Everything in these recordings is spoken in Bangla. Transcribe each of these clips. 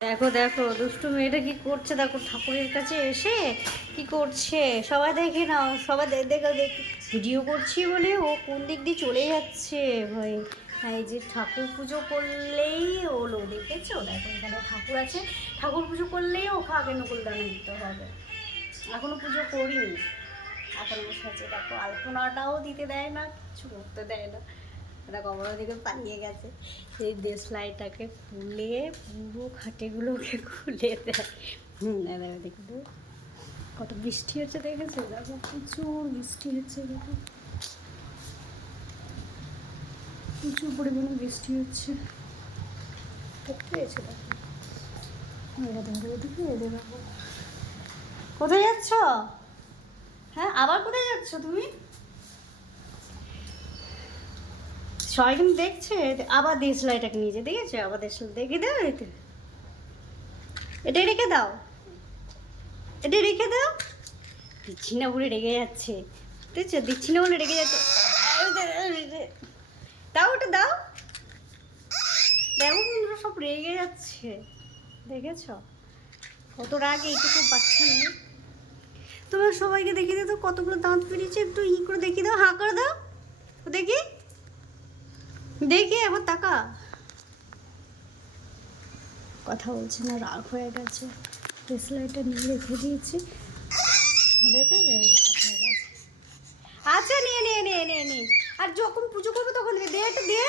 দেখো দেখো দুষ্টু মেয়েটা কি করছে, দেখো ঠাকুরের কাছে এসে কি করছে। সবাই দেখে নাও, সবাই দেখো দেখ, ভিডিও করছি বলে ও কোন দিক দিয়ে চলে যাচ্ছে ভাই। এই যে ঠাকুর পুজো করলেই হলো, দেখেছো? দেখো এখানে ঠাকুর আছে, ঠাকুর পুজো করলেই ওকে আগে নকুলদানা দিতে হবে। এখনো পুজো করিনি, এখন বসে আছে। দেখো আলপনাটাও দিতে দেয় না, কিছু করতে দেয় না। দেখো আমার দিকে পালিয়ে গেছে। সেই দেশলাইটাকে খুলে পুরো খাটেগুলোকে খুলে দেয়। দেখো দেখো কত বৃষ্টি হচ্ছে, দেখেছো? দেখো প্রচুর বৃষ্টি হচ্ছে, দেখো প্রচুর পরিমাণে বৃষ্টি হচ্ছে। দেখতে পেয়েছো? দেখো ওদিকে দেখো। কোথায় যাচ্ছ? হ্যাঁ, আবার কোথায় যাচ্ছ তুমি? সবাই কিন্তু দেখছে, আবার দেশলাইটাকে নিয়ে দেখেছো? আবার দেশলাই দেখে দাও, এটা রেখে দাও, এটা রেখে দাও। দিচ্ছি না বলে রেগে যাচ্ছে, দেখছো? দিচ্ছি না বলে রেগে যাচ্ছে। দাও, ওটা দাও। দেখো বন্ধুরা সব রেগে যাচ্ছে, দেখেছ কত রাগে? এইটুকু বাচ্চা নেই। তোমার সবাইকে দেখিয়ে দিও তো কতগুলো দাঁত বেরিয়েছে, একটু করে দেখিয়ে দাও, হাঁ করে দাও দেখি, দেখি এবার তাকা। কথা বলছে না, রাগ হয়ে গেছে। ডিসলাইটটা নিয়ে রেখে দিয়েছি, দেখে রাগ হয়ে গেছে। আচ্ছা নিয়ে নিয়ে নিয়ে নিয়ে নিয়ে আর যখন পুজো করবো তখন দে, একটু দিয়ে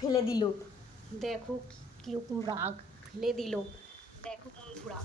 ফেলে দিল। দেখো কিরকম রাগ, ফেলে দিল। দেখো বন্ধুরা।